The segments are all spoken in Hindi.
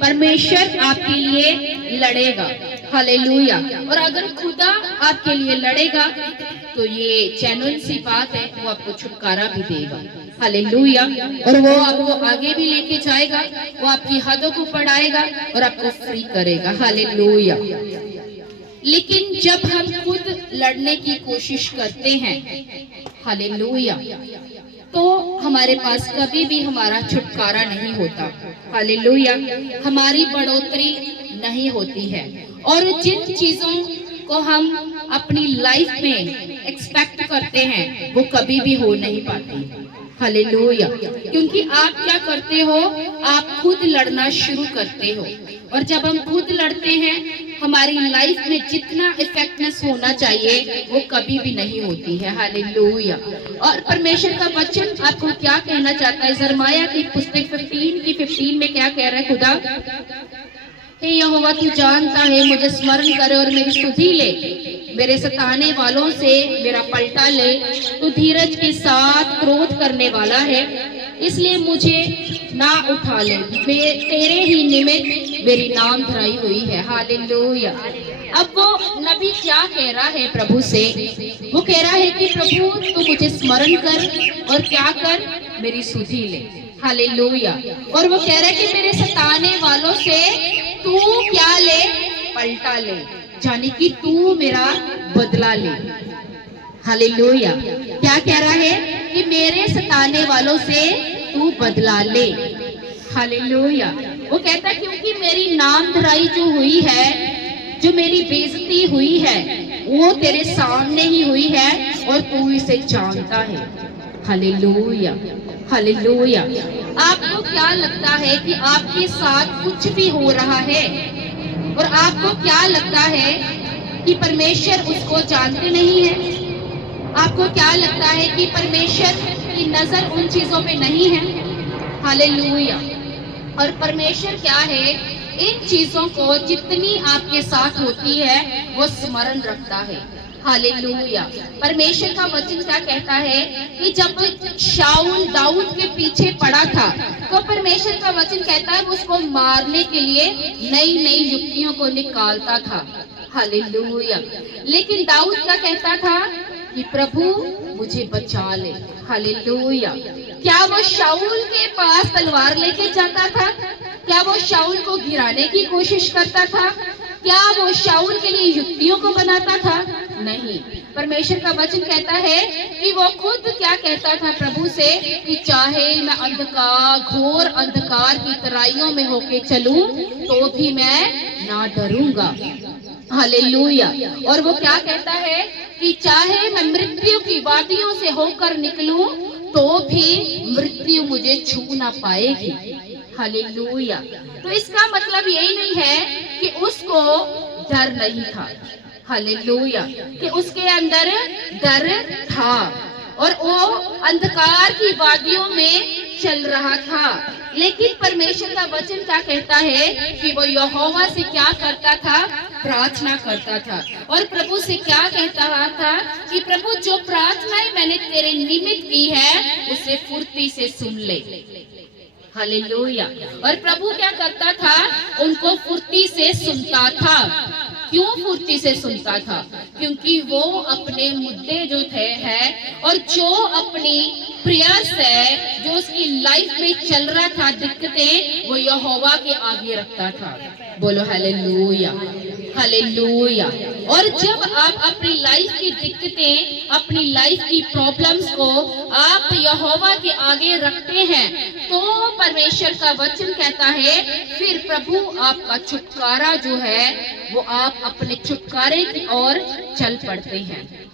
परमेश्वर आपके लिए लड़ेगा। हालेलुया। और अगर खुदा आपके लिए लड़ेगा तो ये जेन्युइन सी बात है, वो आपको छुटकारा भी देगा। हालेलुया। और वो आपको आगे भी लेके जाएगा, वो आपकी हदों को बढ़ाएगा और आपको फ्री करेगा। हालेलुया। लेकिन जब हम खुद लड़ने की कोशिश करते हैं, हालेलुया, तो हमारे पास कभी भी हमारा छुटकारा नहीं होता। हालेलुया। हमारी बढ़ोतरी नहीं होती है और जिन चीजों को हम अपनी लाइफ में एक्सपेक्ट करते हैं वो कभी भी हो नहीं पाती। हालेलुया। क्योंकि आप क्या करते हो, आप खुद लड़ना शुरू करते हो और जब हम खुद लड़ते हैं हमारी लाइफ में जितना इफेक्टनेस होना चाहिए वो कभी भी नहीं होती है। हालेलुया। और परमेश्वर का वचन आपको क्या कहना चाहता है, यिर्मयाह की पुस्तक 15 में क्या कह रहा है खुदा, हे यहोवा तू जानता है, मुझे स्मरण करे और मेरी सुधि ले, मेरे सताने वालों से मेरा पलटा ले। तू धीरज के साथ क्रोध करने वाला है, इसलिए मुझे ना उठा ले, तेरे ही निमित्त मेरी नाम धराई हुई है। हालेलुया। अब वो नबी क्या कह रहा है प्रभु से, वो कह रहा है कि प्रभु तू मुझे स्मरण कर और क्या कर, मेरी सुधि ले। हालेलुया। और वो कह रहा है कि मेरे सताने वालों से तू क्या ले, पलटा ले, यानी कि तू मेरा बदला ले। हालेलुया। क्या कह रहा है कि मेरे सताने वालों से तू बदला ले। हालेलुया। वो कहता है क्योंकि मेरी नाम धराई जो हुई है, जो मेरी बेइज्जती हुई है, वो तेरे सामने ही हुई है और तू इसे जानता है। हालेलुया। हालेलुया। आपको क्या लगता है कि आपके साथ कुछ भी हो रहा है और आपको क्या लगता है कि परमेश्वर उसको जानते नहीं है? आपको क्या लगता है कि परमेश्वर की नजर उन चीजों पे नहीं है? हालेलुया। और परमेश्वर क्या है, इन चीजों को जितनी आपके साथ होती है वो स्मरण रखता है। हालेलुया। परमेश्वर का वचन क्या कहता है कि जब शाऊल दाऊद के पीछे पड़ा था तो परमेश्वर का वचन कहता है उसको मारने के लिए नई नई युक्तियों को निकालता था। हालेलुया। लेकिन दाऊद क्या कहता था कि प्रभु मुझे बचा ले। हालेलुया। क्या वो शाऊल के पास तलवार लेके जाता था? क्या वो शाऊल को गिराने की कोशिश करता था? क्या वो शाऊल के लिए युक्तियों को बनाता था? नहीं। परमेश्वर का वचन कहता है कि वो खुद क्या कहता था प्रभु से कि चाहे मैं अंधकार, घोर अंधकार की तराइयों में होके चलूं तो भी मैं ना डरूंगा। हालेलुया। और वो क्या कहता है कि चाहे मैं मृत्यु की वादियों से होकर निकलूं तो भी मृत्यु मुझे छू ना पाएगी। हालेलुया। तो इसका मतलब यही नहीं है कि उसको डर नहीं था। हालेलुया। कि उसके अंदर डर था और वो अंधकार की वादियों में चल रहा था। लेकिन परमेश्वर का वचन क्या कहता है कि वो यहोवा से क्या करता था, प्रार्थना करता था और प्रभु से क्या कहता था कि प्रभु जो प्रार्थनाएं मैंने तेरे निमित्त की है उसे फुर्ती से सुन ले। हालेलुया। और प्रभु क्या करता था, उनको फुर्ती से सुनता था। क्यों फुर्ती से सुनता था? क्योंकि वो अपने मुद्दे जो थे हैं और जो अपनी प्रयास है, जो उसकी लाइफ में चल रहा था दिक्कतें, वो यहोवा के आगे रखता था। बोलो हालेलुया। हालेलुया। और जब आप अपनी लाइफ की दिक्कतें, अपनी लाइफ की प्रॉब्लम्स को आप यहोवा के आगे रखते हैं तो परमेश्वर का वचन कहता है फिर प्रभु आपका छुटकारा जो है वो आप अपने छुटकारे की ओर चल पड़ते हैं।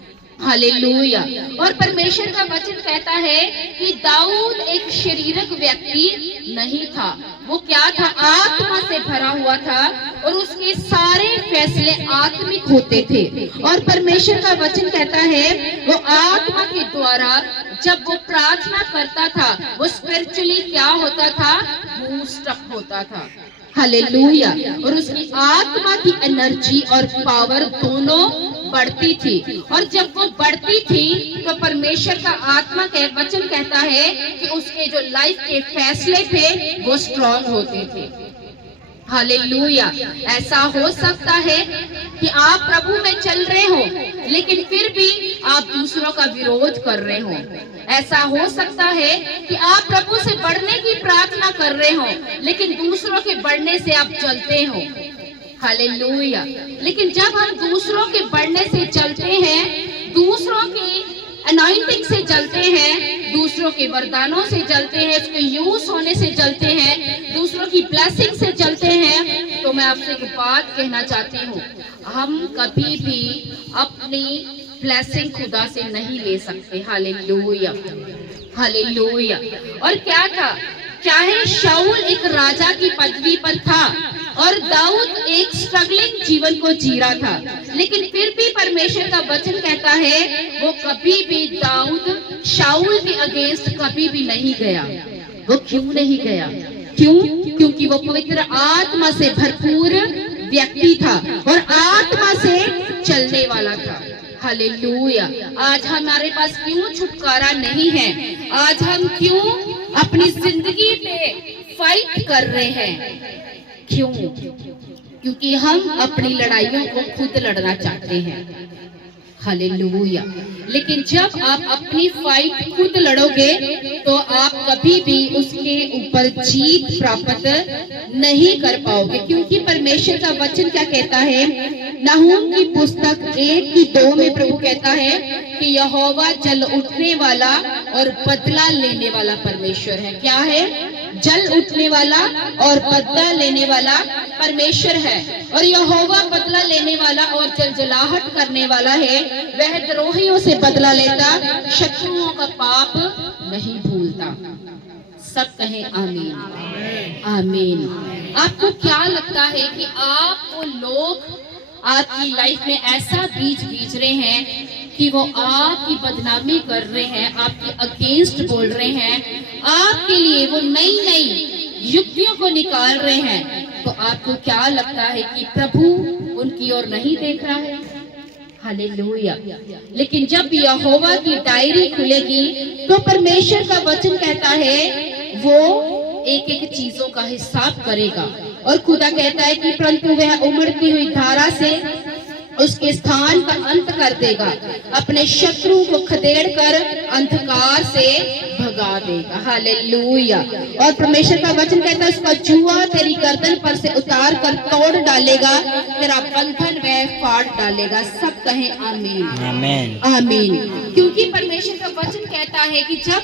हालेलुया। और परमेश्वर का वचन कहता है कि दाऊद एक शारीरिक व्यक्ति नहीं था, वो क्या था, आत्मा से भरा हुआ था और उसके सारे फैसले आत्मिक होते थे। और परमेश्वर का वचन कहता है वो आत्मा के द्वारा जब वो प्रार्थना करता था वो स्पिरिचुअली क्या होता था, बूस्ट अप होता था। हालेलुया। और उसकी आत्मा की एनर्जी और पावर दोनों बढ़ती थी, और जब वो बढ़ती थी तो परमेश्वर का आत्मा के वचन कहता है कि उसके जो लाइफ के फैसले थे वो स्ट्रांग होते थे। हालेलुया। ऐसा हो सकता है कि आप प्रभु में चल रहे हो लेकिन फिर भी आप दूसरों का विरोध कर रहे हो। ऐसा हो सकता है कि आप प्रभु से बढ़ने की प्रार्थना कर रहे हो लेकिन दूसरों के बढ़ने से आप चलते हो। हालेलुया। लेकिन जब हम दूसरों के बढ़ने से चलते हैं, दूसरों की अनॉइंटिंग से चलते हैं, दूसरों के वरदानों से चलते हैं, उसके यूज होने से चलते हैं, दूसरों की ब्लेसिंग से चलते हैं, तो मैं आपसे एक बात कहना चाहती हूँ, हम कभी भी अपनी ब्लेसिंग खुदा से नहीं ले सकते। Hallelujah, hallelujah. और क्या था, चाहे शाऊल एक राजा की पदवी पर था और दाऊद एक स्ट्रगलिंग जीवन को जी रहा था, लेकिन फिर भी परमेश्वर का वचन कहता है वो कभी भी दाऊद शाऊल के अगेंस्ट कभी भी नहीं गया। वो क्यों नहीं गया? क्यों? क्योंकि वो पवित्र आत्मा से भरपूर व्यक्ति था और आत्मा से चलने वाला था। हालेलुया। आज हमारे पास क्यों छुटकारा नहीं है? आज हम क्यों अपनी जिंदगी पे फाइट कर रहे हैं? क्यों? क्योंकि हम अपनी लड़ाइयों को खुद लड़ना चाहते हैं। हालेलुया। लेकिन जब आप अपनी फाइट खुद लड़ोगे तो आप कभी भी उसके ऊपर जीत प्राप्त नहीं कर पाओगे, क्योंकि परमेश्वर का वचन क्या कहता है? नहूम की पुस्तक 1:2 में प्रभु कहता है कि यहोवा जल उठने वाला और बदला लेने वाला परमेश्वर है। क्या है? जल उठने वाला और बदला लेने वाला परमेश्वर है। और यहोवा बदला लेने वाला और जलजलाहट करने वाला है। वह द्रोहियों से बदला लेता, शत्रुओं का पाप नहीं भूलता। सब कहें आमीन, आमीन। आपको क्या लगता है कि आप वो लोग आपकी लाइफ में ऐसा बीज बीज रहे हैं कि वो आपकी बदनामी कर रहे हैं, आपके अगेंस्ट बोल रहे हैं, आपके लिए वो नई नई युक्तियों को निकाल रहे हैं, तो आपको क्या लगता है कि प्रभु उनकी ओर नहीं देख रहा है? हालेलुया। लेकिन जब यहोवा की डायरी खुलेगी तो परमेश्वर का वचन कहता है वो एक एक चीजों का हिसाब करेगा। और खुदा कहता है कि परंतु वह उमड़ती हुई धारा से उसके स्थान का अंत कर देगा, अपने शत्रु को खदेड़ कर अंधकार से भगा देगा। हालेलुया। और परमेश्वर का वचन कहता है उसका जुआ तेरी गर्दन पर से उतार कर तोड़ डालेगा, तेरा बंधन वह फाड़ डालेगा। सब कहें आमीन, आमीन, आमीन। क्योंकि परमेश्वर का वचन कहता है कि जब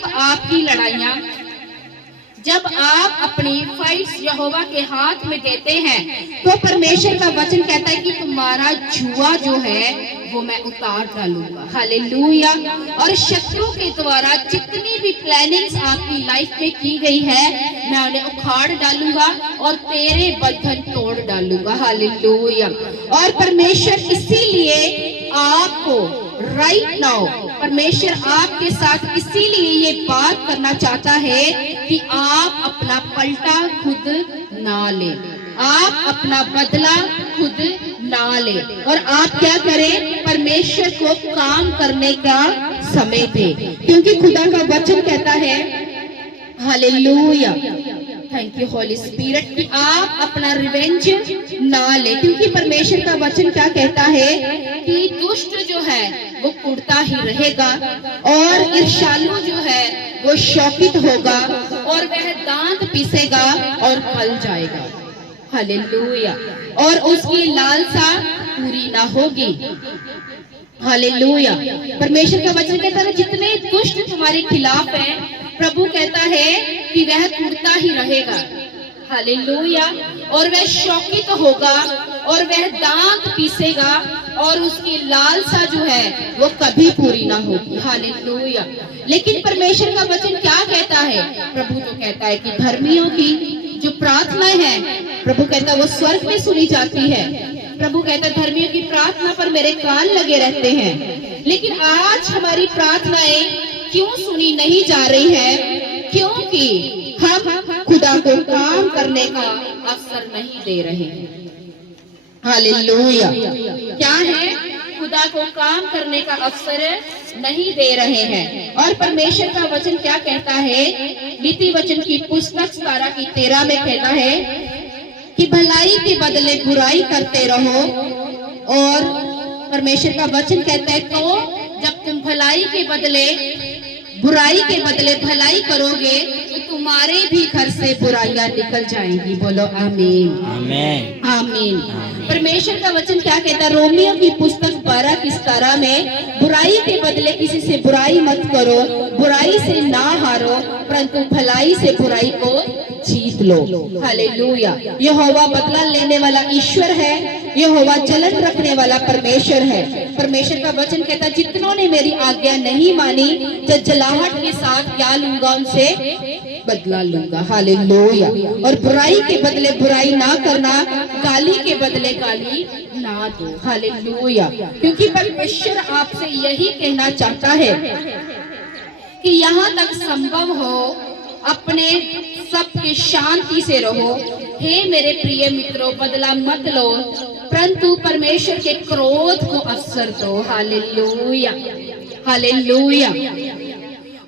आप अपनी फाइट्स यहोवा के हाथ में देते हैं तो परमेश्वर का वचन कहता है कि तुम्हारा जुआ जो है वो मैं उतार डालूंगा। हालेलुया। और शत्रु के द्वारा जितनी भी प्लानिंग्स आपकी लाइफ में की गई है मैं उन्हें उखाड़ डालूंगा और तेरे बंधन तोड़ डालूंगा। हालेलुया। और परमेश्वर इसीलिए आपको राइट नाउ परमेश्वर आपके साथ इसीलिए ये बात करना चाहता है कि आप अपना पलटा खुद ना ले, आप अपना बदला खुद ना ले, और आप क्या करें? परमेश्वर को काम करने का समय दे, क्योंकि खुदा का वचन कहता है, hallelujah, thank you Holi spirit, कि आप अपना रिवेंज ना ले। क्योंकि परमेश्वर का वचन क्या कहता है कि दुष्ट जो है वो कुड़ता ही रहेगा और ईर्ष्यालु जो है वो शौकित होगा और वह दांत पीसेगा और फल जाएगा। हालेलुया। और उसकी लालसा पूरी ना होगी। हालेलुया। परमेश्वर का वचन कहता है जितने दुष्ट तुम्हारे खिलाफ हैं, प्रभु कहता है कि वह कुड़ता ही रहेगा। हालेलुया। और वह शौकित होगा और वह दांत पीसेगा और उसकी लालसा जो है वो कभी पूरी ना होगी। हालेलुया। लेकिन परमेश्वर का वचन क्या कहता है? प्रभु तो कहता है कि धर्मियों की जो प्रार्थनाएं हैं, प्रभु कहता है वो स्वर्ग में सुनी जाती है। प्रभु कहता है धर्मियों की प्रार्थना पर मेरे कान लगे रहते हैं। लेकिन आज हमारी प्रार्थनाएं क्यों सुनी नहीं जा रही है? क्योंकि हम खुदा को काम करने का अवसर नहीं दे रहे हैं। हालेलुया। क्या है? खुदा को काम करने का अवसर नहीं दे रहे हैं। और परमेश्वर का वचन क्या कहता है? नीति वचन की पुस्तक 17 की 13 में कहता है कि भलाई के बदले बुराई करते रहो। और परमेश्वर का वचन कहता है तो जब तुम भलाई के बदले बुराई के बदले भलाई करोगे तो तुम्हारे भी घर से बुराइयां निकल जाएंगी। बोलो आमीन, आमीन, आमीन। परमेश्वर का वचन क्या कहता है? रोमियो की पुस्तक 12 की 17 में बुराई के बदले किसी से बुराई मत करो, बुराई से ना हारो, परंतु भलाई से बुराई को जीत लो। हालेलुया। यहोवा बदला लेने वाला ईश्वर है, यहोवा जलन रखने वाला परमेश्वर है। परमेश्वर का वचन कहता है जितनों ने मेरी आज्ञा नहीं मानी, जलाहट के साथ क्या लूंगा? उनसे बदला लूंगा। हालेलुया। और बुराई के बदले बुराई ना करना, गाली के बदले गाली ना दो। हालेलुया। क्योंकि परमेश्वर आपसे यही कहना चाहता है कि यहाँ तक संभव हो अपने सबके शांति से रहो। हे मेरे प्रिय मित्रों, बदला मत लो, परंतु परमेश्वर के क्रोध को अवसर दो। Hallelujah, hallelujah.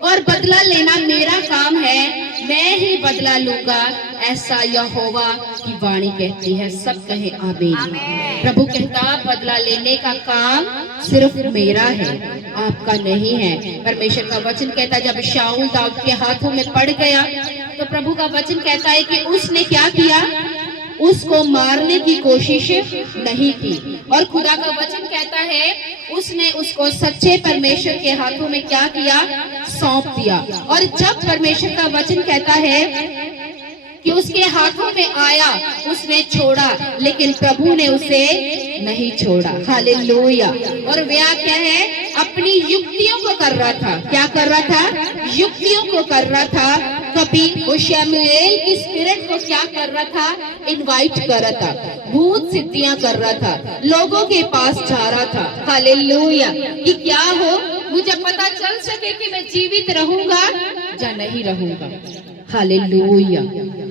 और बदला लेना मेरा काम है, मैं ही बदला लूंगा, ऐसा यहोवा की वाणी कहती है। सब कहे आमीन। प्रभु कहता बदला लेने का काम सिर्फ मेरा है, आपका नहीं है। परमेश्वर का वचन कहता जब शाऊल दाऊद के हाथों में पड़ गया तो प्रभु का वचन कहता है कि उसने क्या किया? उसको मारने की कोशिश नहीं की। और खुदा का वचन कहता है उसने उसको सच्चे परमेश्वर के हाथों में क्या किया? सौंप दिया। और जब परमेश्वर का वचन कहता है कि उसके हाथों में आया, उसने छोड़ा, लेकिन प्रभु ने उसे नहीं छोड़ा। हालेलुया। और वह क्या है? अपनी युक्तियों को कर रहा था। क्या कर रहा था? युक्तियों को कर रहा था। कभी वो शमूएल की स्पिरिट को क्या कर रहा था? इनवाइट कर रहा था, भूत सिद्धियां कर रहा था, लोगों के पास जा रहा था। हालेलुया। कि क्या हो, मुझे पता चल सके कि मैं जीवित रहूंगा या नहीं रहूंगा। Hallelujah,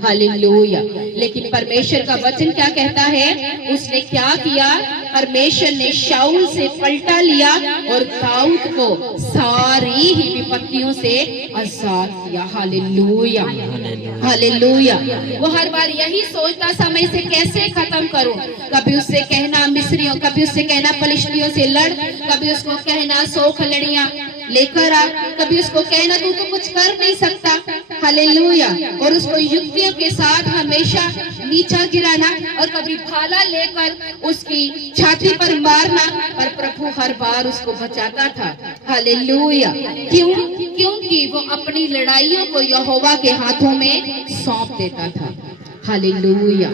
hallelujah. लेकिन परमेश्वर का वचन क्या कहता है? उसने क्या किया? परमेश्वर ने शाऊल से पलटा लिया और दाऊद को सारी ही विपत्तियों से आजाद किया। Hallelujah, hallelujah. वो हर बार यही सोचता था मैं इसे कैसे खत्म करूं। कभी उससे कहना मिस्रियों, कभी उससे कहना फलिश्तियों से लड़, कभी उसको कहना 100 खलड़ियां लेकर आ, कभी उसको कहना तू तो कुछ कर नहीं सकता। हालेलुया। और उसको युक्तियों के साथ हमेशा नीचा गिराना और कभी भाला लेकर उसकी छाती पर मारना, पर प्रभु हर बार उसको बचाता था। हालेलुया। क्यों? क्योंकि वो अपनी लड़ाइयों को यहोवा के हाथों में सौंप देता था। Hallelujah,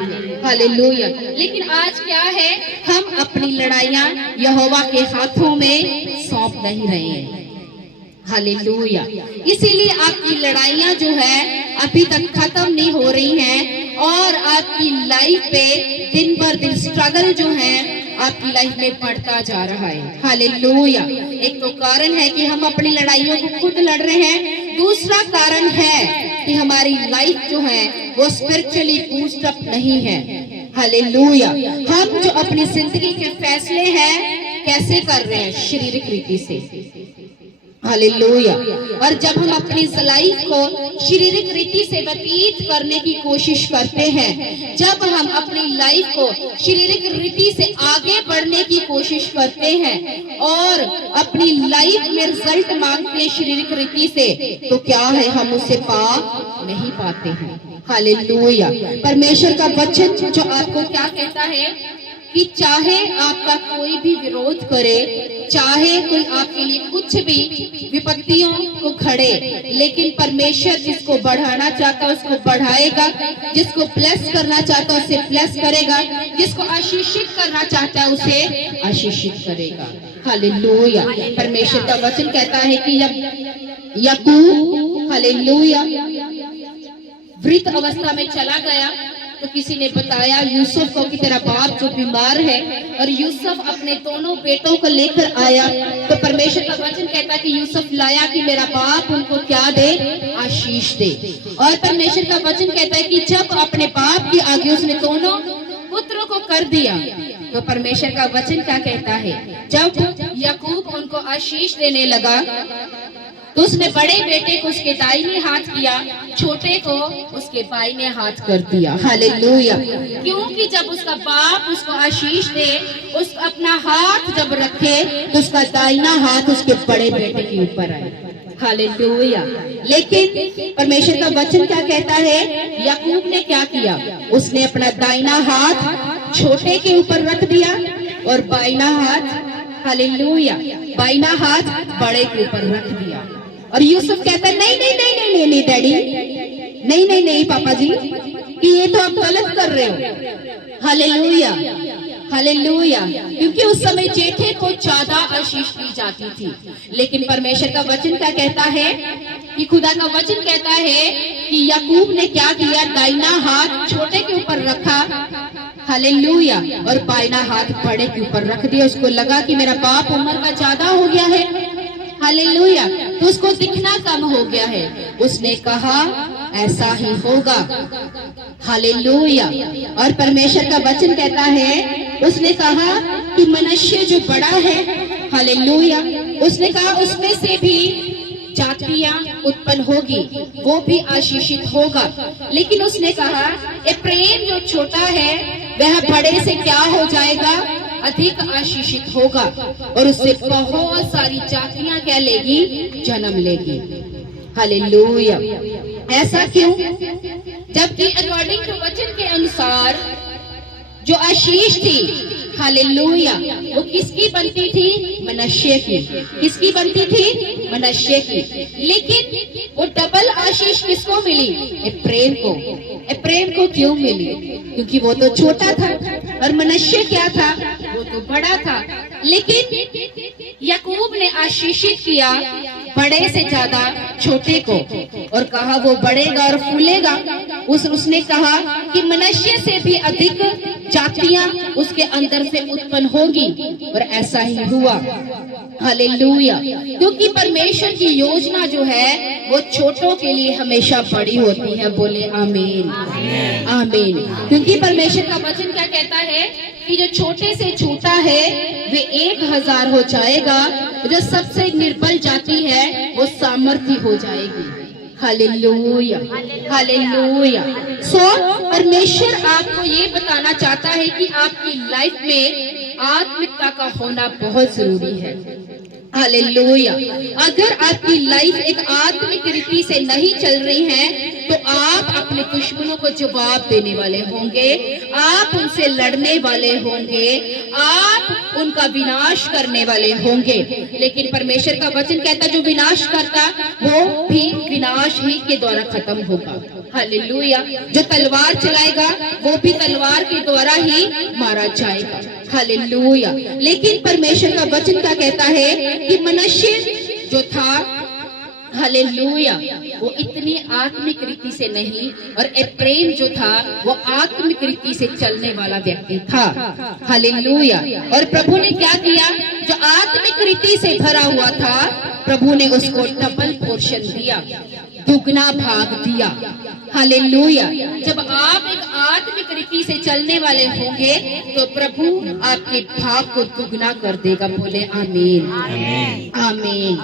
hallelujah. लेकिन आज क्या है? हम अपनी लड़ाइयां यहोवा के हाथों में सौंप नहीं रहे हैं। हालेलुया। इसीलिए आपकी लड़ाइयां जो है अभी तक खत्म नहीं हो रही हैं और आपकी लाइफ पे दिन भर दिन स्ट्रगल जो है आपकी लाइफ में बढ़ता जा रहा है। हालेलुया। एक तो कारण है कि हम अपनी लड़ाइयों को खुद लड़ रहे हैं, दूसरा कारण है कि हमारी लाइफ जो है वो स्पिरिचुअली बूस्ट अप नहीं है। हालेलुया। हम जो अपनी जिंदगी के फैसले हैं कैसे कर रहे हैं? शारीरिक रीति से। हालेलुया। और जब हम अपनी लाइफ को शारीरिक रीति से व्यतीत करने की कोशिश करते हैं, जब हम अपनी लाइफ को शारीरिक रीति से आगे बढ़ने की कोशिश करते हैं और अपनी लाइफ में रिजल्ट मांगते हैं शारीरिक रीति से, तो क्या है? हम उसे पा नहीं पाते हैं। हालेलुया। परमेश्वर का वचन जो आपको क्या कहता है कि चाहे आपका कोई भी विरोध करे, चाहे कोई आपके लिए कुछ भी विपत्तियों को खड़े, लेकिन परमेश्वर जिसको बढ़ाना चाहता है उसको बढ़ाएगा, जिसको ब्लेस करना चाहता है उसे ब्लेस करेगा, जिसको आशीषित करना चाहता है उसे आशीषित करेगा। हालेलुया। परमेश्वर का वचन कहता है कि जब याकूब हालेलुया वृद्ध अवस्था में चला गया तो किसी ने बताया यूसुफ को कि तेरा बाप जो बीमार है, और यूसुफ अपने दोनों बेटों को लेकर आया। तो परमेश्वर का वचन कहता है कि यूसुफ लाया कि मेरा बाप उनको क्या दे? आशीष दे। और परमेश्वर का वचन कहता है कि जब अपने बाप के आगे उसने दोनों पुत्रों को कर दिया तो परमेश्वर का वचन क्या कहता है, जब याकूब उनको आशीष देने लगा तो उसने बड़े बेटे को उसके दाहिने हाथ किया, छोटे को उसके बाईने हाथ कर दिया। हालेलुया। क्योंकि जब उसका बाप उसको आशीष दे, उस अपना हाथ जब रखे तो उसका दाहिना हाथ उसके बड़े बेटे के ऊपर आए। हालेलुया। लेकिन परमेश्वर का वचन क्या कहता है, याकूब ने क्या किया, उसने अपना दाहिना हाथ छोटे के ऊपर रख दिया और बाईना हाथ, हालेलुया, बाईना हाथ बड़े के ऊपर रख दिया। और यूसुफ कहता है नहीं नहीं नहीं नहीं नहीं डैडी, नहीं नहीं नहीं पापा जी, कि ये तो आप गलत कर रहे हो। Hallelujah, hallelujah. क्योंकि उस समय जेठे को ज्यादा आशीष दी जाती थी, लेकिन परमेश्वर का वचन क्या कहता है कि खुदा का वचन कहता है कि याकूब ने क्या किया, दाहिना हाथ छोटे के ऊपर रखा, हालेलुया, और बाईना हाथ बड़े के ऊपर रख दिया। उसको लगा कि मेरा बाप उम्र का ज्यादा हो गया है, हालेलुया, तो उसको दिखना कम हो गया है। उसने कहा ऐसा ही होगा, हालेलुया। और परमेश्वर का वचन कहता है, उसने कहा कि मनुष्य जो बड़ा है, हालेलुया, उसने कहा उसमें से भी जातियां उत्पन्न होगी, वो भी आशीषित होगा। लेकिन उसने कहा एप्रैम जो छोटा है वह बड़े से क्या हो जाएगा, अधिक आशीषित होगा, और उससे बहुत सारी जातियां क्या लेगी, जन्म लेगी। हालेलुया। ऐसा क्यों? जबकि अकॉर्डिंग टू वचन के अनुसार जो आशीष थी, हालेलुया, वो किसकी बनती थी, मनुष्य की। किसकी बनती थी, मनुष्य की। लेकिन वो डबल आशीष किसको मिली, एप्रैम को। एप्रैम को क्यों मिली? क्योंकि वो तो छोटा था और मनुष्य क्या था, वो तो बड़ा था। लेकिन याकूब ने आशीषित किया बड़े से ज्यादा छोटे को, और कहा वो बढ़ेगा और फूलेगा। उसने कहा कि मनुष्य से भी अधिक जातियां उसके अंदर से उत्पन्न होगी, और ऐसा ही हुआ। हालेलुया। क्योंकि परमेश्वर की योजना जो है वो छोटों के लिए हमेशा बड़ी होती है। बोले आमीन, आमीन। क्योंकि परमेश्वर का वचन क्या कहता है कि जो छोटे से छोटा है वे 1000 हो जाएगा, जो सबसे निर्बल जाति है वो सामर्थी हो जाएगी। Hallelujah, hallelujah. परमेश्वर आपको ये बताना चाहता है कि आपकी लाइफ में आत्मिकता का होना बहुत जरूरी है। हालेलुया। अगर आपकी लाइफ एक आत्मिक रीति से नहीं चल रही है तो आप अपने दुश्मनों को जवाब देने वाले होंगे, आप उनसे लड़ने वाले होंगे, आप उनका विनाश करने वाले होंगे। लेकिन परमेश्वर का वचन कहता जो विनाश करता वो भी विनाश ही के द्वारा खत्म होगा। हालेलुया। जो तलवार चलाएगा वो भी तलवार के द्वारा ही मारा जाएगा। हालेलुया। लेकिन परमेश्वर का वचन क्या कहता है कि मनुष्य जो था, हालेलुया, वो इतनी आत्मिक रीति से नहीं, और एप्रैम जो था वो आत्मिक रीति से चलने वाला व्यक्ति था। हालेलुया। और प्रभु ने क्या किया, जो आत्मिक रीति से भरा हुआ था प्रभु ने उसको डबल पोर्शन दिया, दुगना भाग दिया। हालेलुया। जब आप एक आत्मिक रीति से चलने वाले होंगे तो प्रभु आपके भाग को दुगना कर देगा। बोले आमीन, आमीन,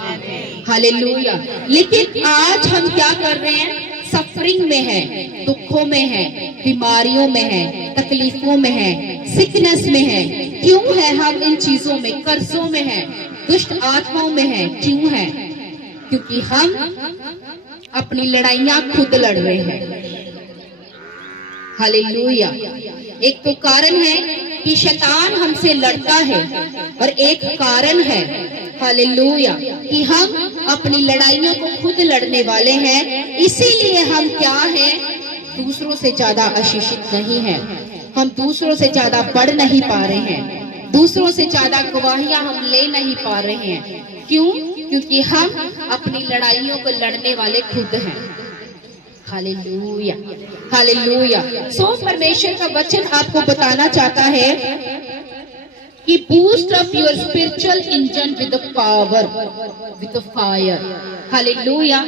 हालेलुया। लेकिन आज हम क्या कर रहे हैं, सफरिंग में है, दुखों में है, बीमारियों में है, तकलीफों में है, सिकनेस में है। क्यों है हम इन चीजों में, कर्जों में है, दुष्ट आत्माओं में है। क्यों है? क्योंकि हम अपनी लड़ाइयां खुद लड़ रहे हैं। हालेलुया। एक तो कारण है कि शैतान हमसे लड़ता है, और एक कारण है, हालेलुया, कि हम अपनी लड़ाइयों को खुद लड़ने वाले हैं। इसीलिए हम क्या हैं, दूसरों से ज्यादा आशीषित नहीं है, हम दूसरों से ज्यादा बढ़ नहीं पा रहे हैं, दूसरों से ज्यादा गवाहियां हम ले नहीं पा रहे हैं। क्यों? क्योंकि हम अपनी लड़ाइयों को लड़ने वाले खुद हैं। Hallelujah, hallelujah. परमेश्वर का वचन आपको बताना चाहता है कि boost up your spiritual engine with power, with fire. Hallelujah.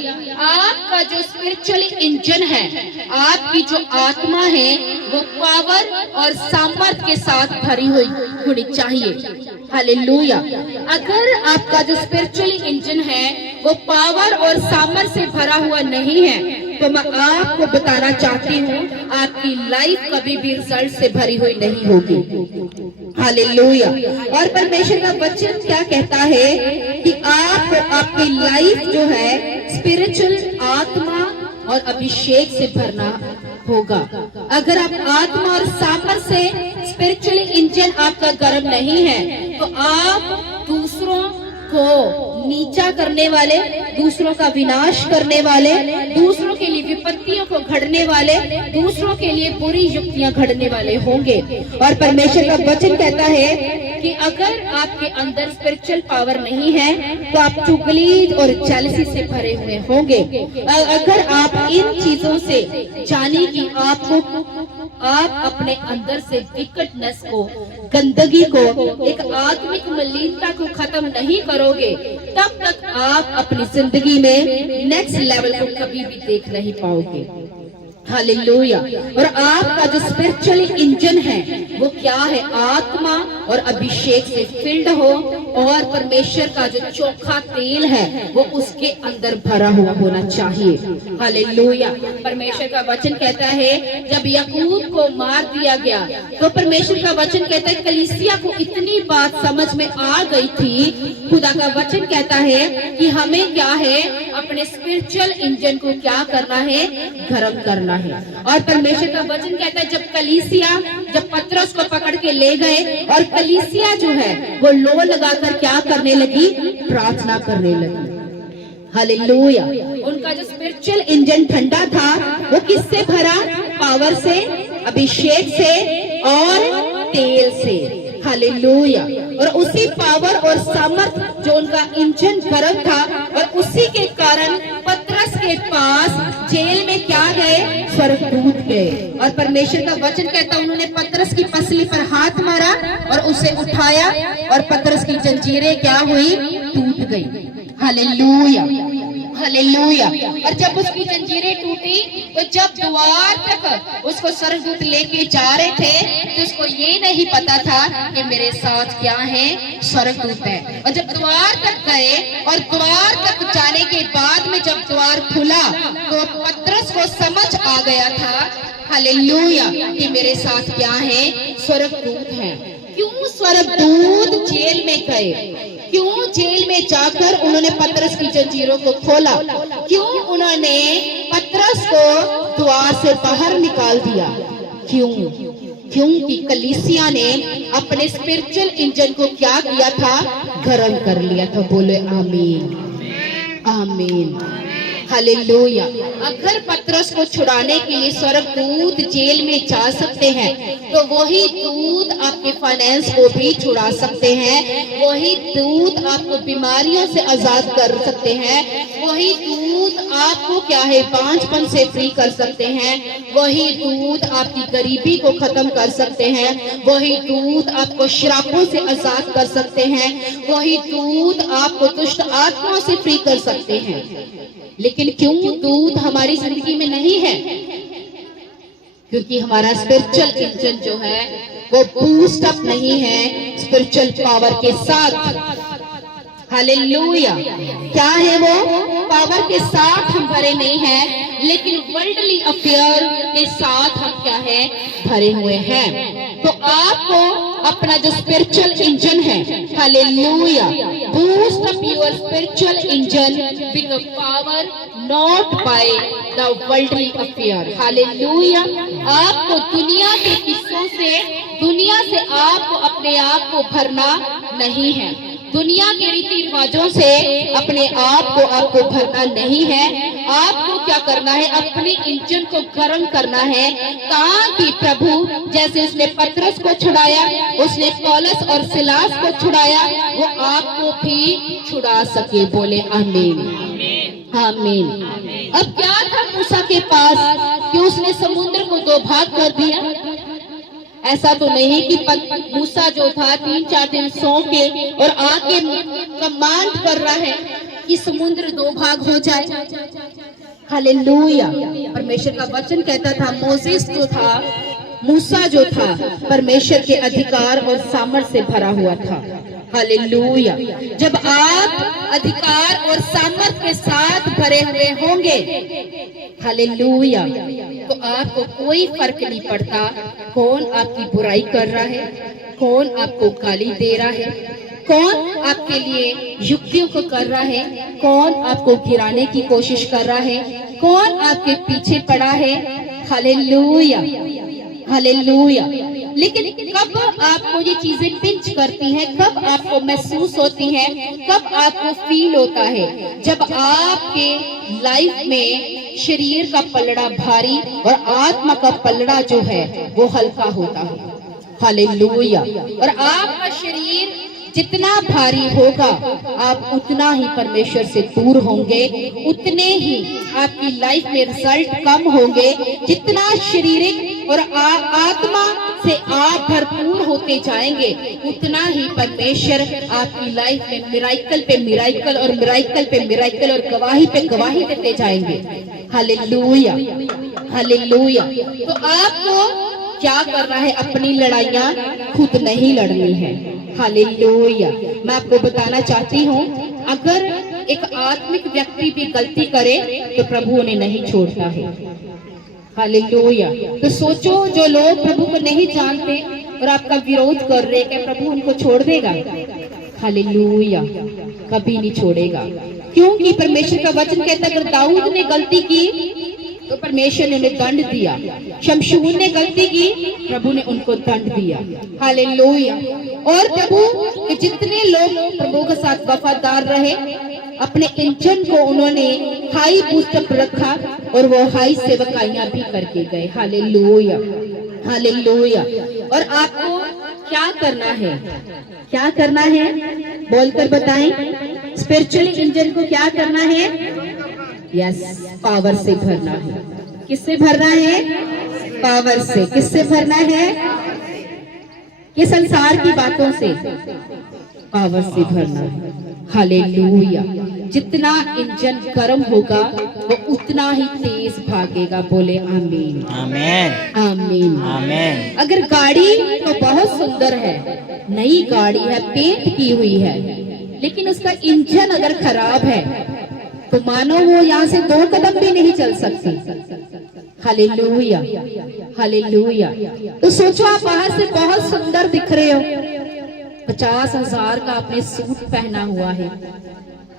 आपका जो स्पिरिचुअल इंजन है, आपकी जो आत्मा है वो पावर और सामर्थ के साथ भरी हुई होनी चाहिए। हालेलुया। अगर आपका जो स्पिरिचुअल इंजन है वो पावर और सामर्थ से भरा हुआ नहीं है, तो मैं आपको बताना चाहती हूँ आपकी लाइफ कभी भी रिजल्ट से भरी हुई नहीं होगी। हालेलुया। और परमेश्वर का वचन क्या कहता है कि आपकी लाइफ जो है स्पिरिचुअल आत्मा और अभिषेक से भरना होगा। अगर आप आत्मा और सामर्थ से स्पिरिचुअल इंजन आपका गर्म नहीं है, तो आप दूसरों को नीचा करने वाले, दूसरों का विनाश करने वाले, दूसरों के लिए विपत्तियों को घड़ने वाले, दूसरों के लिए बुरी युक्तियां घड़ने वाले होंगे। और परमेश्वर का वचन कहता है कि अगर आपके अंदर स्पिरिचुअल पावर नहीं है तो आप चुगली और जेलसी से भरे हुए होंगे। अगर आप इन चीजों से जाने कि आप अपने अंदर से विकटनेस को, गंदगी को, एक आत्मिक मलिनता को खत्म नहीं करोगे, तब तक आप अपनी जिंदगी में नेक्स्ट लेवल को कभी भी देख नहीं पाओगे। हालेलुया। और आपका जो स्पिरिचुअल इंजन है वो क्या है? आत्मा और अभिषेक से फिल्ड हो और परमेश्वर का जो चोखा तेल है वो उसके अंदर भरा हुआ होना चाहिए। हालेलुया। परमेश्वर का वचन कहता है जब याकूब को मार दिया गया तो परमेश्वर का वचन कहता है कलीसिया को इतनी बात समझ में आ गई थी। खुदा का वचन कहता है कि हमें क्या है? अपने स्पिरिचुअल इंजन को क्या करना है? गर्म करना है। और परमेश्वर का वचन कहता है जब पतरस को पकड़ के ले गए और कलीसिया जो है वो लो लगाकर क्या करने लगी? प्रार्थना करने लगी। हालेलुया। उनका जो स्पिरिचुअल इंजन ठंडा था वो किससे भरा? पावर से, अभिषेक से और तेल से। हालेलुया। और उसी पावर और सामर्थ जो उनका इंजन गर्म था और उसी के कारण पतरस के पास जेल में क्या गए? स्वर्गदूत गए। और परमेश्वर का वचन कहता है उन्होंने पतरस की पसली पर हाथ मारा और उसे उठाया और पतरस की जंजीरें क्या हुई? टूट गई। हालेलुया। हालेलुया। और जब उसकी जंजीरें टूटी तो जब द्वार तक उसको स्वर्गदूत लेके जा रहे थे तो उसको ये नहीं पता था कि मेरे साथ क्या है? स्वर्गदूत है। और जब द्वार तक गए और द्वार तक जाने के बाद में जब द्वार खुला तो पतरस को समझ आ गया था, हालेलुया, कि मेरे साथ क्या है? स्वर्गदूत है। क्यों स्वर्गदूत जेल में गए? क्यों जेल में जाकर उन्होंने पतरस की जंजीरों को खोला? क्यों उन्होंने पतरस को द्वार से बाहर निकाल दिया? क्यों? क्योंकि कलीसिया ने अपने स्पिरिचुअल इंजन को क्या किया था? गर्म कर लिया था। बोले आमीन, आमीन, हालेलुया। अगर पतरस को छुड़ाने के लिए स्वर्गदूत जेल में जा सकते हैं तो वही दूत आपके फाइनेंस को भी छुड़ा सकते हैं। वही दूत आपको बीमारियों से आजाद कर सकते हैं। वही दूत आपको क्या है? बांझपन से फ्री कर सकते हैं। वही दूत आपकी गरीबी को खत्म कर सकते हैं। वही दूत आपको श्रापों से आजाद कर सकते हैं। वही दूत आपको दुष्ट आत्माओं से फ्री कर सकते हैं। लेकिन क्यों दूत हमारी जिंदगी में नहीं है? क्योंकि हमारा स्पिरिचुअल इंजन जो है वो बूस्ट अप नहीं है स्पिरिचुअल पावर के साथ। हालेलुया। क्या है वो? पावर के साथ हम भरे नहीं हैं, लेकिन वर्ल्डली अफेयर के साथ हम क्या है? भरे हुए हैं। तो आपको अपना जो स्पिरिचुअल इंजन है, hallelujah, boost up your spiritual engine with the power not by the worldly affair. Hallelujah. आपको दुनिया के किस्सों से, दुनिया से आपको अपने आप को भरना नहीं है। दुनिया के रीति रिवाजों से अपने आप को आपको भरना नहीं है। आपको क्या करना है? अपने इंजन को गर्म करना है ताकि प्रभु जैसे उसने पतरस को छुड़ाया, उसने पौलुस और सिलास को छुड़ाया, वो आपको भी छुड़ा सके। बोले आमीन, आमीन। अब क्या था मूसा के पास कि उसने समुद्र को दो भाग कर दिया? ऐसा तो नहीं कि मूसा जो था 3-4 दिन सो के और आके कमांड कर रहा है कि समुद्र दो भाग हो जाए। हालेलुया। परमेश्वर का वचन कहता था मोसेस जो था मूसा जो था परमेश्वर के अधिकार और सामर्थ से भरा हुआ था। हालेलुया। जब आप अधिकार और सामर्थ के साथ भरे हुए होंगे, हालेलुया, तो आपको कोई फर्क नहीं पड़ता कौन आपकी बुराई कर रहा है, कौन आपको गाली दे रहा है, कौन आपके लिए युक्तियों को कर रहा है, कौन आपको गिराने की कोशिश कर रहा है, कौन आपके पीछे पड़ा है। Hallelujah, hallelujah. लेकिन कब आपको ये चीजें पिंच करती हैं, कब आपको महसूस होती हैं, कब आपको फील होता है, जब आपके लाइफ में शरीर का पलड़ा भारी और आत्मा का पलड़ा जो है वो हल्का होता है। हालेलुया। और आपका शरीर जितना भारी होगा, आप उतना ही परमेश्वर से दूर होंगे, उतने ही आपकी लाइफ में रिजल्ट कम होंगे। जितना शारीरिक और आत्मा से आप भरपूर होते जाएंगे, उतना ही परमेश्वर आपकी लाइफ में मिराइकल पे मिराइकल और मिराइकल पे मिराइकल और गवाही पे गवाही देते जाएंगे। Hallelujah, hallelujah. तो आपको क्या करना है, अपनी लड़ाइयाँ खुद नहीं लड़नी है। हालेलुया। मैं आपको बताना चाहती हूँ, अगर एक आत्मिक व्यक्ति भी गलती करे तो प्रभु उन्हें नहीं छोड़ता है। हालेलुया। तो सोचो, जो लोग प्रभु को नहीं जानते और आपका विरोध कर रहे, क्या प्रभु उनको छोड़ देगा? हालेलुया, कभी नहीं छोड़ेगा। क्योंकि परमेश्वर का वचन कहता है, अगर दाऊद ने गलती की तो परमेश्वर ने उन्हें दंड दिया, शमशून ने गलती की, प्रभु ने उनको दंड दिया। हालेलुया। और प्रभु के जितने लोग प्रभु के साथ वफादार रहे, अपने इंजन को उन्होंने हाई बूस्टअप रखा और वो हाई सेवकाइयां भी करके गए। Hallelujah, hallelujah. और आपको क्या करना है, क्या करना है, बोलकर बताएं। स्पिरिचुअल इंजन को क्या करना है? यस, पावर से भरना है। किससे भरना है? पावर से। किससे भरना है? कि संसार की बातों से, पावर से भरना है। हालेलुया। जितना इंजन गर्म होगा वो उतना ही तेज भागेगा। बोले आमीन, आमीन, आमीन, आमीन। अगर गाड़ी तो बहुत सुंदर है, नई गाड़ी है, पेंट की हुई है, लेकिन उसका इंजन अगर खराब है तो मानो वो यहाँ से 2 कदम भी नहीं चल सकती। Hallelujah, hallelujah. तो सोचो, आप बाहर से बहुत सुंदर दिख रहे हो, 50,000 का आपने सूट पहना हुआ है,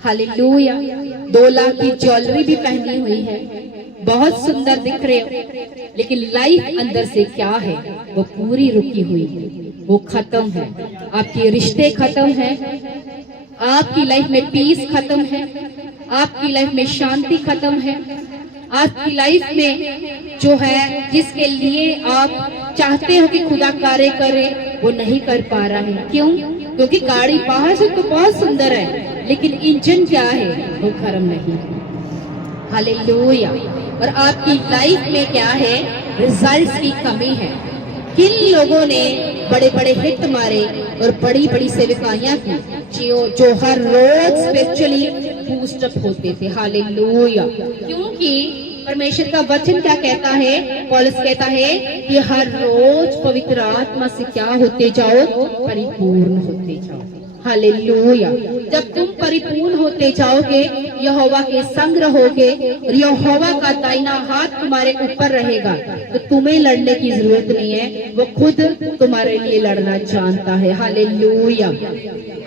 हालेलुया, 2 लाख की ज्वेलरी भी पहनी हुई है, बहुत सुंदर दिख रहे हो, लेकिन लाइफ अंदर से क्या है, वो पूरी रुकी हुई है, वो खत्म है। आपके रिश्ते खत्म है, आपकी लाइफ में पीस खत्म है, आपकी लाइफ में शांति खत्म है, आपकी लाइफ में जो है, जिसके लिए आप चाहते हो कि खुदा कार्य करे, वो नहीं कर पा रहा है। क्यों? क्योंकि गाड़ी बाहर से तो बहुत सुंदर है, लेकिन इंजन क्या है, वो गर्म नहीं है। हालेलुया। और आपकी लाइफ में क्या है, रिजल्ट्स की कमी है। किन लोगों ने बड़े बड़े हिट मारे और बड़ी बड़ी सेविकाइयां की, जो हर रोज स्पिरिचुअली बूस्ट अप होते थे। हालेलुया। क्योंकि परमेश्वर का वचन क्या कहता है, पौलुस कहता है कि हर रोज पवित्र आत्मा से क्या होते जाओ, परिपूर्ण होते जाओ। हालेलुया। जब तुम परिपूर्ण होते जाओगे, यहोवा के संग रहोगे और यहोवा का दाहिना हाथ तुम्हारे ऊपर रहेगा, तो तुम्हें लड़ने की जरूरत नहीं है, वो खुद तुम्हारे लिए लड़ना जानता है। Hallelujah,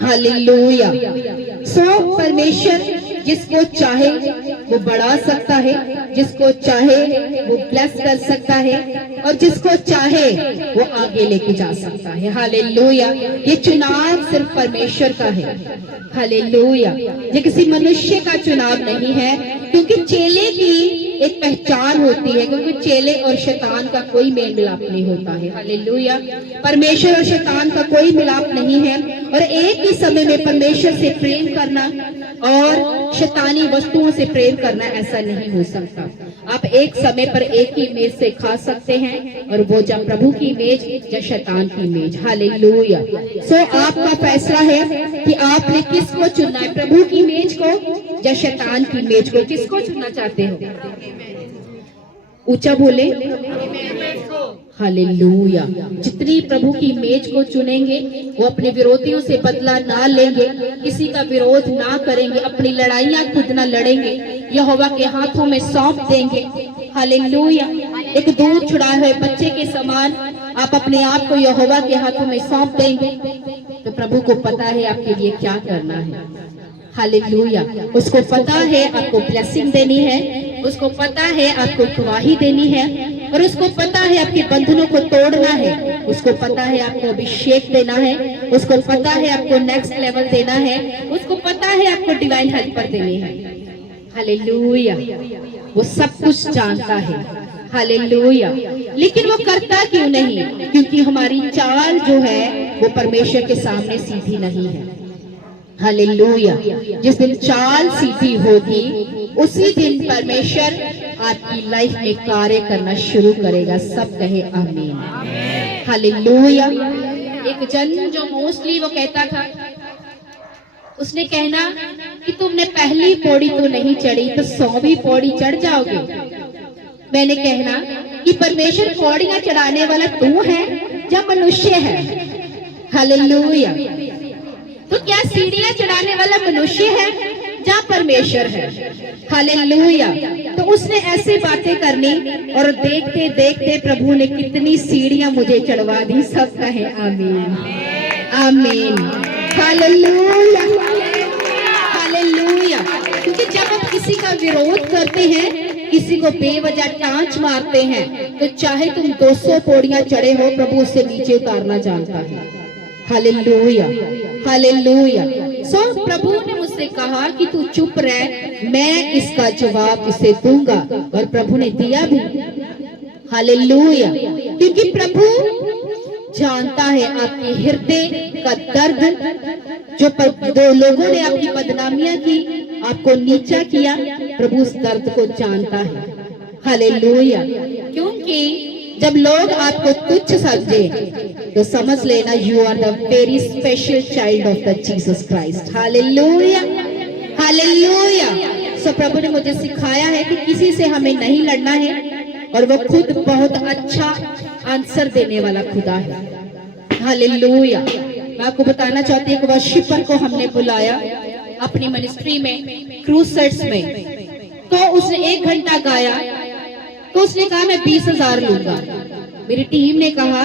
hallelujah. सो परमेश्वर जिसको चाहे वो बढ़ा सकता है, जिसको चाहे वो ब्लेस कर सकता है, और जिसको चाहे वो आगे लेके जा सकता है। हालेलुया। ये चुनाव सिर्फ परमेश्वर का है। हालेलुया। ये किसी मनुष्य का चुनाव नहीं है, क्योंकि चेले की एक पहचान होती है, क्योंकि चेले और शैतान का कोई मेल मिलाप नहीं होता है। हालेलुया। परमेश्वर और शैतान का कोई मिलाप नहीं है, और एक ही समय में परमेश्वर से प्रेम करना और शैतानी वस्तुओं से प्रेम करना ऐसा नहीं हो सकता। आप एक समय पर एक ही मेज से खा सकते हैं, और वो जब प्रभु की मेज या शैतान की मेज। हालेलुया। सो आपका फैसला है कि आपने किसको चुनना है, प्रभु की मेज को या शैतान की मेज को, किसको चुनना चाहते हो? ऊंचा बोले। हालेलुया। जितनी प्रभु की मेज को चुनेंगे, वो अपने विरोधियों से बदला ना लेंगे, किसी का विरोध ना करेंगे, अपनी लड़ाइयां खुद ना लड़ेंगे, यहोवा के हाथों में सौंप देंगे। हालेलुया। एक दूध छुड़ाए हुए बच्चे के समान आप अपने आप को यहोवा के हाथों में सौंप देंगे, तो प्रभु को पता है आपके लिए क्या करना है। हालेलुया। उसको पता है आपको ब्लेसिंग देनी है, उसको पता है आपको गवाही देनी है, और उसको पता है आपके बंधनों को तोड़ना है, उसको पता है आपको अभिषेक देना है, उसको पता है आपको नेक्स्ट लेवल देना है, उसको पता है आपको डिवाइन हेल्पर देनी है। हालेलुया। वो सब कुछ जानता है। हालेलुया। लेकिन वो करता क्यों नहीं? क्योंकि हमारी चाल जो है वो परमेश्वर के सामने सीधी नहीं है। हालेलुया। जिस दिन चाल सीधी होगी उसी दिन परमेश्वर आपकी लाइफ में कार्य करना शुरू करेगा। सब कहे आमीन। हालेलुया। एक जन जो मोस्टली वो कहता था, उसने कहना कि तुमने पहली पौड़ी तो नहीं चढ़ी तो 100वीं पौड़ी चढ़ जाओगे। मैंने कहना कि परमेश्वर पौड़ियां चढ़ाने वाला तू है या मनुष्य है? हालेलुया। तो क्या सीढ़ियां चढ़ाने वाला मनुष्य है या परमेश्वर है? हालेलुया। तो उसने ऐसी बातें करनी और देखते देखते प्रभु ने कितनी सीढ़ियां मुझे चढ़वा दी। सब कहे आमीन। आमीन। हालेलुया। हालेलुया। क्योंकि जब हम किसी का विरोध करते हैं, किसी को बेवजह टांच मारते हैं, तो चाहे तुम 200 पौड़ियां चढ़े हो, प्रभु उससे नीचे उतारना जानता है। हालेलुया। हालेलुया। सो प्रभु ने मुझसे कहा कि तू चुप रह, मैं इसका जवाब इसे दूंगा, और प्रभु ने दिया भी। हालेलुया। क्योंकि प्रभु जानता है आपके हृदय का दर्द। जो लोगों ने आपकी बदनामियां की, आपको नीचा किया, प्रभु उस दर्द को जानता है। हालेलुया। क्योंकि जब लोग आपको तुच्छ समझे तो समझ लेना you are the very special child of the Jesus Christ. Hallelujah. Hallelujah. So प्रभु ने मुझे सिखाया है कि किसी से हमें नहीं लड़ना है, और वो खुद बहुत अच्छा आंसर देने वाला खुदा है। हालेलुया। मैं आपको बताना चाहती हूँ कि वर्शिपर को हमने बुलाया अपनी मिनिस्ट्री में, क्रूसेड्स में, तो उसने 1 घंटा गाया, तो उसने कहा मैं 20,000 लूंगा। मेरी टीम ने कहा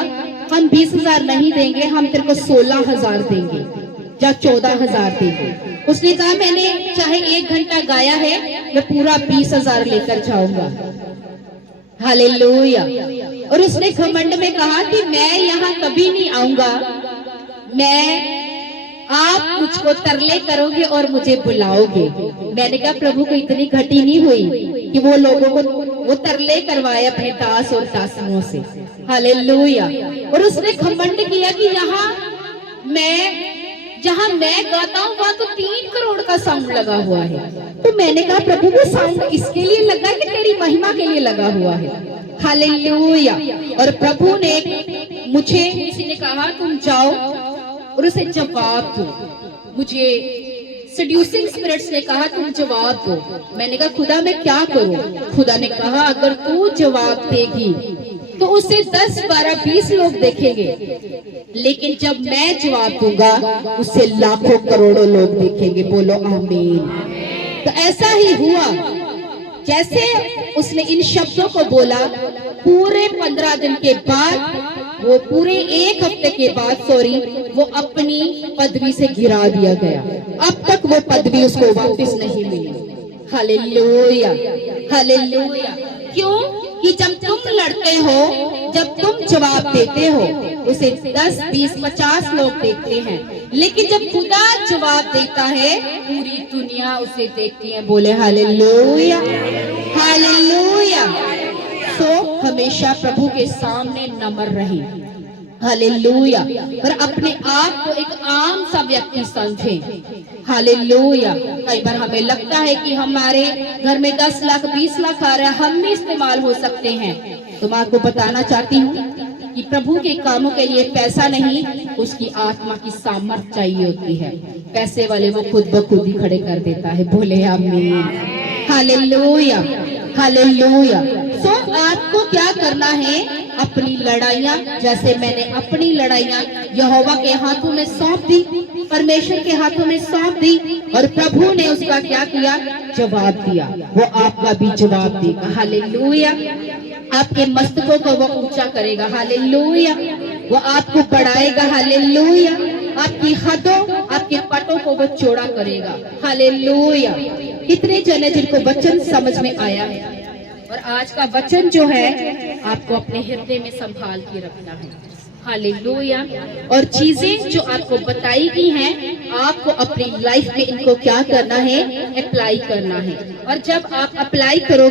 हम 20,000 नहीं देंगे, हम तेरे को 16,000 देंगे या 14,000 देंगे। उसने कहा मैंने चाहे 1 घंटा गाया है, मैं पूरा 20,000 लेकर जाऊंगा। हालेलुया। और उसने घमंड में कहा कि मैं यहाँ कभी नहीं आऊंगा, आप मुझको तरले करोगे और मुझे बुलाओगे। मैंने कहा प्रभु को इतनी घटी नहीं हुई कि वो लोगों को वो तरले करवाए अपने दास और दासियों से। हालेलुया। और उसने घमंड किया कि जहाँ मैं गाता हूँ वहां तो 3 करोड़ का साउंड लगा हुआ है। तो मैंने कहा प्रभु वो साउंड इसके लिए लगा है कि तेरी महिमा के लिए लगा हुआ है? हालेलुया। और प्रभु ने मुझे, किसी ने कहा तुम जाओ और उसे जवाब दो। मुझे सेड्यूसिंग स्पिरिट्स ने कहा तुम जवाब दो। मैंने कहा खुदा मैं क्या करूं? खुदा ने कहा अगर तू जवाब देगी तो उसे 10, 12, 20 लोग देखेंगे, लेकिन जब मैं जवाब दूंगा उसे लाखों करोड़ों लोग देखेंगे। बोलो आमीन। तो ऐसा ही हुआ। जैसे उसने इन शब्दों को बोला, पूरे 15 दिन के बाद, वो पूरे 1 हफ्ते के बाद वो अपनी पदवी से गिरा दिया गया। अब तक वो पदवी उसको वापस नहीं मिली। हालेलुया। हालेलुया। क्यों? कि जब तुम लड़ते हो, जब तुम जवाब देते हो, उसे 10, 20, 50 लोग देखते हैं, लेकिन जब खुदा जवाब देता है पूरी दुनिया उसे देखती है। बोले हालेलुया। हालेलुया। तो हमेशा प्रभु के सामने नम्र रहे। हालेलुया। और अपने आप को एक आम सा व्यक्ति समझें। हालेलुया। कई बार हमें लगता है कि हमारे घर में 10 लाख 20 लाख आ रहा है, हम भी इस्तेमाल हो सकते हैं। तो मैं आपको बताना चाहती हूँ कि प्रभु के कामों के लिए पैसा नहीं, उसकी आत्मा की सामर्थ चाहिए होती है। पैसे वाले वो खुद ब खुद ही खड़े कर देता है। बोले आमीन। हालेलुया। हालेलुया। तो आपको क्या करना है? अपनी लड़ाइयाँ, जैसे मैंने अपनी लड़ाइयाँ यहोवा के हाथों में सौंप दी, परमेश्वर के हाथों में सौंप दी, और प्रभु ने उसका क्या किया? जवाब दिया। वो आपका भी जवाब देगा। हालेलुया। आपके मस्तकों को वो ऊंचा करेगा। हालेलुया। वो आपको बढ़ाएगा। हालेलुया। आपकी हदों, आपके पटों को वो चौड़ा करेगा। हालेलुया। कितने जने जिनको वचन समझ में आया है? और आज का वचन जो है आपको अपने हृदय में संभाल के रखना है। हालेलुया। और चीजें जो आपको बताई गई हैं, आपको अपनी लाइफ में इनको क्या करना है? अप्लाई करना है। और जब आप अप्लाई करोगे